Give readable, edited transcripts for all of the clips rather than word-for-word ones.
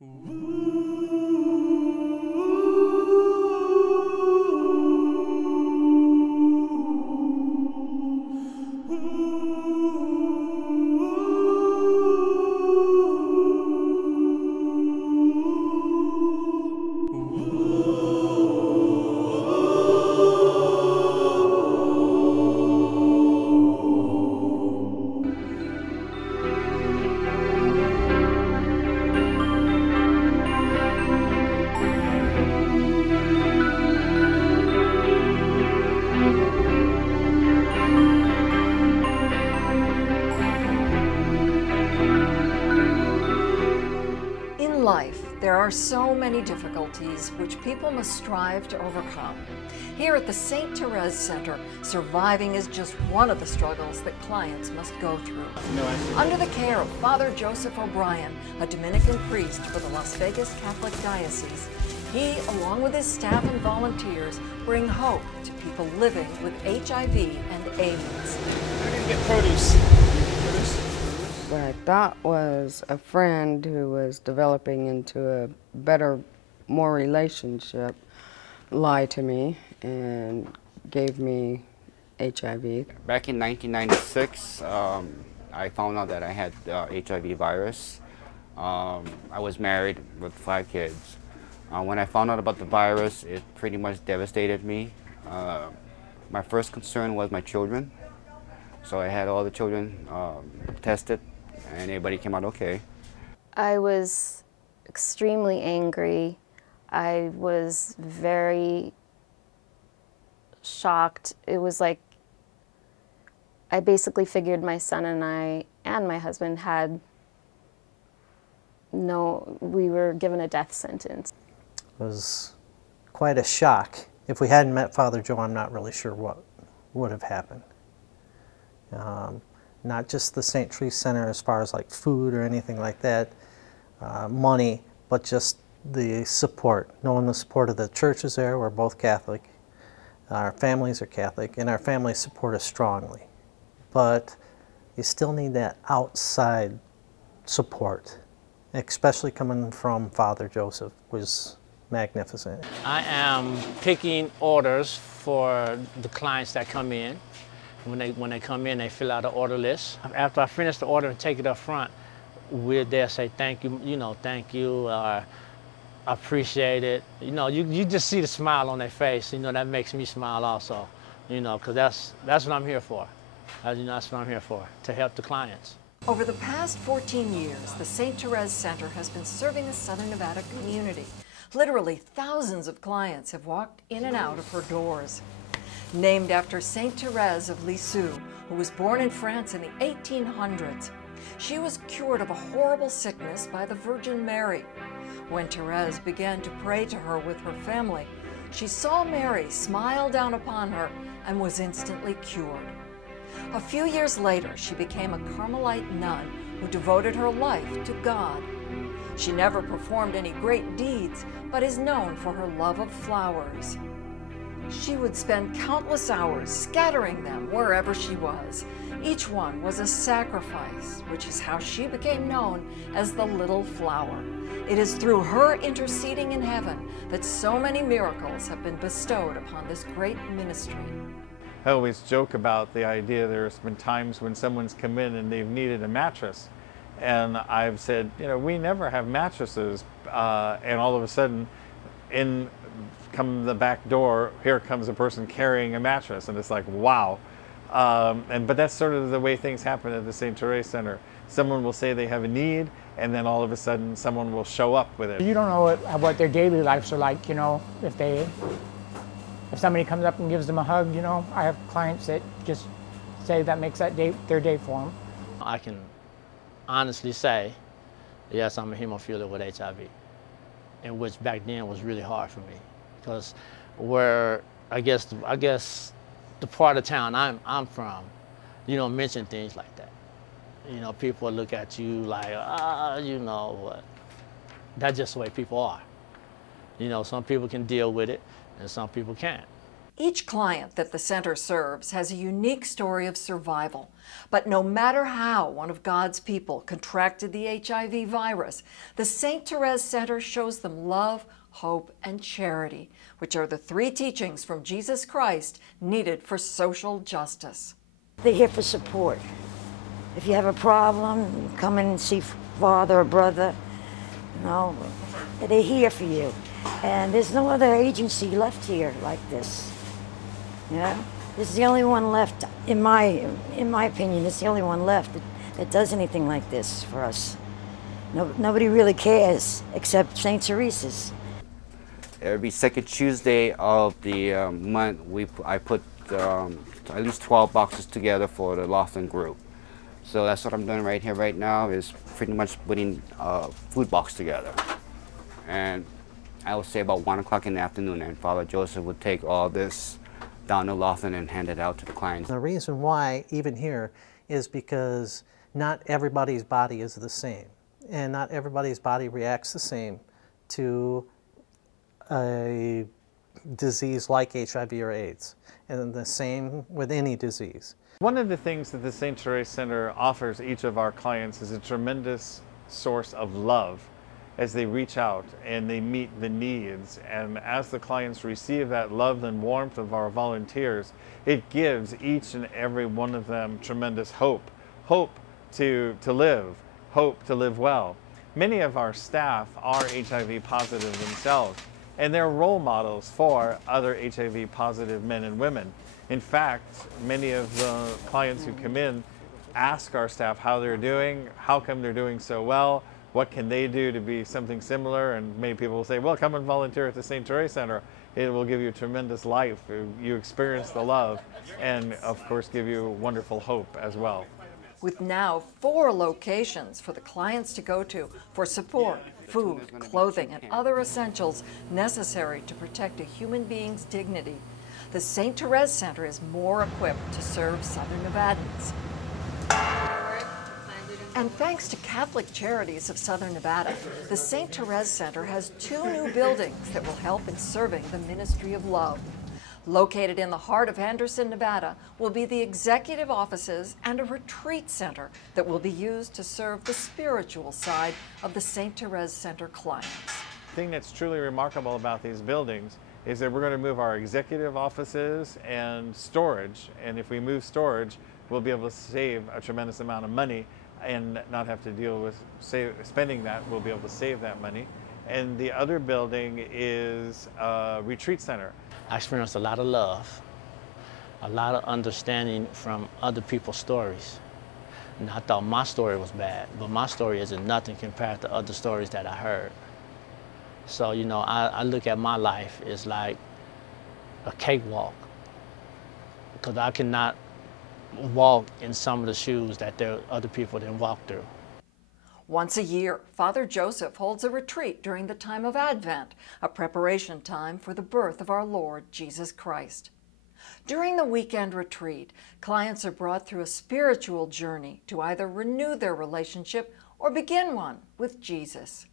In life, there are so many difficulties which people must strive to overcome. Here at the St. Therese Center, surviving is just one of the struggles that clients must go through. Under the care of Father Joseph O'Brien, a Dominican priest for the Las Vegas Catholic Diocese, he, along with his staff and volunteers, bring hope to people living with HIV and AIDS. We're going to get produce. What I thought was a friend who was developing into a better, more relationship lied to me and gave me HIV. Back in 1996, I found out that I had HIV virus. I was married with 5 kids. When I found out about the virus, it pretty much devastated me. My first concern was my children. So I had all the children tested, and everybody came out okay. I was extremely angry. I was very shocked. It was like I basically figured my son and I and my husband we were given a death sentence. It was quite a shock. If we hadn't met Father Joe, I'm not really sure what would have happened. Not just the St. Therese Center as far as like food or anything like that, money, but just the support. Knowing the support of the churches there, we're both Catholic, our families are Catholic, and our families support us strongly. But you still need that outside support, especially coming from Father Joseph, was magnificent. I am picking orders for the clients that come in. When they come in, they fill out an order list. After I finish the order and take it up front, we're there say thank you, thank you, I appreciate it. You just see the smile on their face. That makes me smile also. Because that's what I'm here for. That's what I'm here for, to help the clients. Over the past 14 years, the St. Therese Center has been serving the Southern Nevada community. Literally thousands of clients have walked in and out of her doors. Named after Saint Therese of Lisieux, who was born in France in the 1800s. She was cured of a horrible sickness by the Virgin Mary. When Therese began to pray to her with her family, she saw Mary smile down upon her and was instantly cured. A few years later, she became a Carmelite nun who devoted her life to God. She never performed any great deeds, but is known for her love of flowers. She would spend countless hours scattering them wherever she was. Each one was a sacrifice, which is how she became known as the Little Flower. It is through her interceding in heaven that so many miracles have been bestowed upon this great ministry. I always joke about the idea there's been times when someone's come in and they've needed a mattress. And I've said, we never have mattresses. And all of a sudden, come the back door, here comes a person carrying a mattress, and it's like, wow. But that's sort of the way things happen at the St. Therese Center. Someone will say they have a need, and then all of a sudden someone will show up with it. You don't know what their daily lives are like, if somebody comes up and gives them a hug, I have clients that just say that makes their day for them. I can honestly say, yes, I'm a hemophilia with HIV, and which back then was really hard for me. Because where I guess the part of town I'm from, you don't mention things like that. People look at you like, what? That's just the way people are. Some people can deal with it and some people can't. Each client that the center serves has a unique story of survival. But no matter how one of God's people contracted the HIV virus, the St. Therese Center shows them love, hope, and charity, which are the three teachings from Jesus Christ needed for social justice. They're here for support. If you have a problem, you come in and see father or brother, you know, they're here for you. And there's no other agency left here like this. Yeah, this is the only one left, in my opinion, it's the only one left that does anything like this for us. Nobody really cares except St. Therese's. Every second Tuesday of the month, I put at least 12 boxes together for the Laughlin group. So that's what I'm doing right here right now, is pretty much putting a food box together. And I would say about 1 o'clock in the afternoon, and Father Joseph would take all this down to Laughlin and hand it out to the clients. The reason why, even here, is because not everybody's body is the same, and not everybody's body reacts the same to a disease like HIV or AIDS, and the same with any disease. One of the things that the St. Therese Center offers each of our clients is a tremendous source of love as they reach out and they meet the needs. And as the clients receive that love and warmth of our volunteers, it gives each and every one of them tremendous hope. Hope to live, hope to live well. Many of our staff are HIV positive themselves, and they're role models for other HIV positive men and women. In fact, many of the clients who come in ask our staff how they're doing, how come they're doing so well, what can they do to be something similar, and many people will say, well, come and volunteer at the St. Therese Center. It will give you a tremendous life. You experience the love, and of course give you wonderful hope as well. With now 4 locations for the clients to go to for support, food, clothing, and other essentials necessary to protect a human being's dignity, the St. Therese Center is more equipped to serve Southern Nevadans. And thanks to Catholic Charities of Southern Nevada, the St. Therese Center has 2 new buildings that will help in serving the ministry of love. Located in the heart of Henderson, Nevada, will be the executive offices and a retreat center that will be used to serve the spiritual side of the St. Therese Center clients. The thing that's truly remarkable about these buildings is that we're going to move our executive offices and storage, and if we move storage, we'll be able to save a tremendous amount of money and not have to deal with spending that. We'll be able to save that money. And the other building is a retreat center. I experienced a lot of love, a lot of understanding from other people's stories. And I thought my story was bad, but my story isn't nothing compared to other stories that I heard. So, you know, I look at my life as like a cakewalk, because I cannot walk in some of the shoes that other people didn't walk through. Once a year, Father Joseph holds a retreat during the time of Advent, a preparation time for the birth of our Lord Jesus Christ. During the weekend retreat, clients are brought through a spiritual journey to either renew their relationship or begin one with Jesus.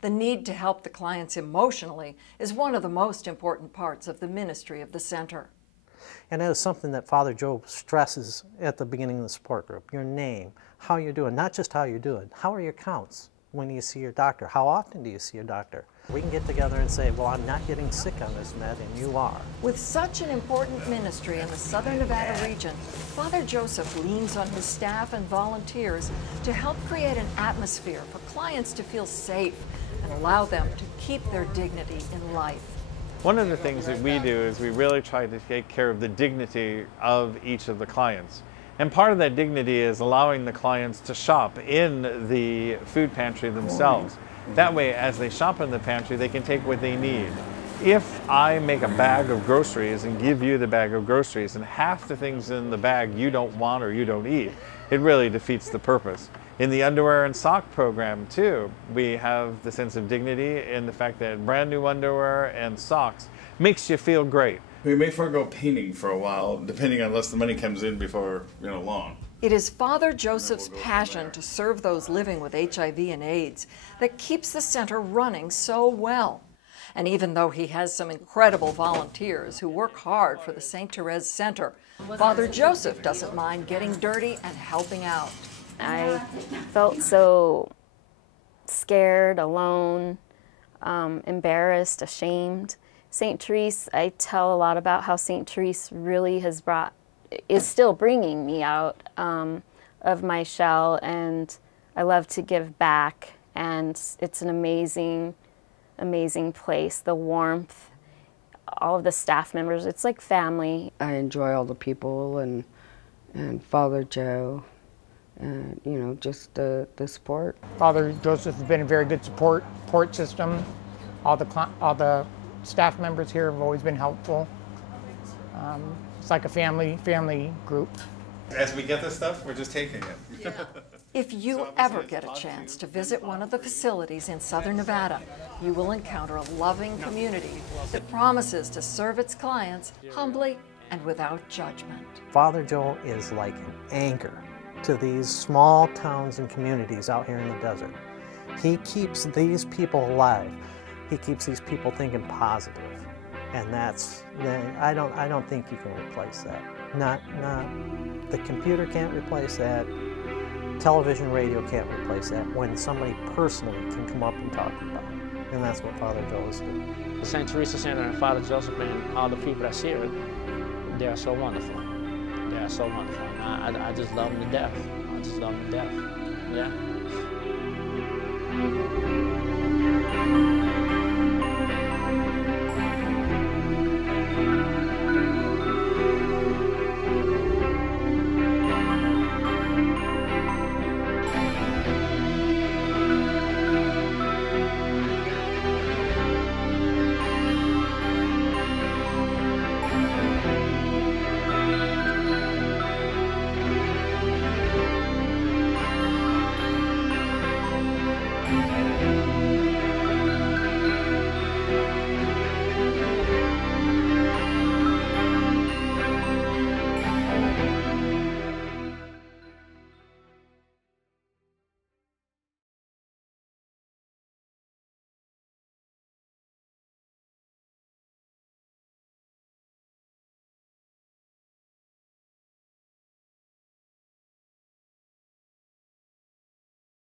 The need to help the clients emotionally is one of the most important parts of the ministry of the center. And that is something that Father Joe stresses at the beginning of the support group. Your name, how you're doing, not just how you're doing. How are your counts when you see your doctor? How often do you see your doctor? We can get together and say, well, I'm not getting sick on this med, and you are. With such an important ministry in the Southern Nevada region, Father Joseph leans on his staff and volunteers to help create an atmosphere for clients to feel safe and allow them to keep their dignity in life. One of the things that we do is we really try to take care of the dignity of each of the clients. And part of that dignity is allowing the clients to shop in the food pantry themselves. That way, as they shop in the pantry, they can take what they need. If I make a bag of groceries and give you the bag of groceries and half the things in the bag you don't want or you don't eat, it really defeats the purpose. In the underwear and sock program too, we have the sense of dignity in the fact that brand new underwear and socks makes you feel great. We may forego painting for a while, depending on unless the money comes in before long. It is Father Joseph's passion to serve those living with HIV and AIDS that keeps the center running so well. And even though he has some incredible volunteers who work hard for the St. Therese Center, Father Joseph doesn't mind getting dirty and helping out. I felt so scared, alone, embarrassed, ashamed. St. Therese, I tell a lot about how St. Therese really is still bringing me out of my shell, and I love to give back, and it's an amazing, amazing place. The warmth, all of the staff members, it's like family. I enjoy all the people and Father Joe, and you know, just the support. Father Joseph has been a very good support system. All the staff members here have always been helpful. It's like a family group. As we get this stuff, we're just taking it. If you ever get a chance to visit one of the facilities in Southern Nevada, you will encounter a loving community that promises to serve its clients humbly and without judgment. Father Joe is like an anchor to these small towns and communities out here in the desert. He keeps these people alive. He keeps these people thinking positive. And I don't think you can replace that. Not the computer can't replace that. Television, radio can't replace that when somebody personally can come up and talk about it. And that's what Father Joe is doing. The St. Teresa Center and Father Joseph and all the people that's here, they are so wonderful. They are so wonderful. And I just love them to death. I just love them to death. Yeah.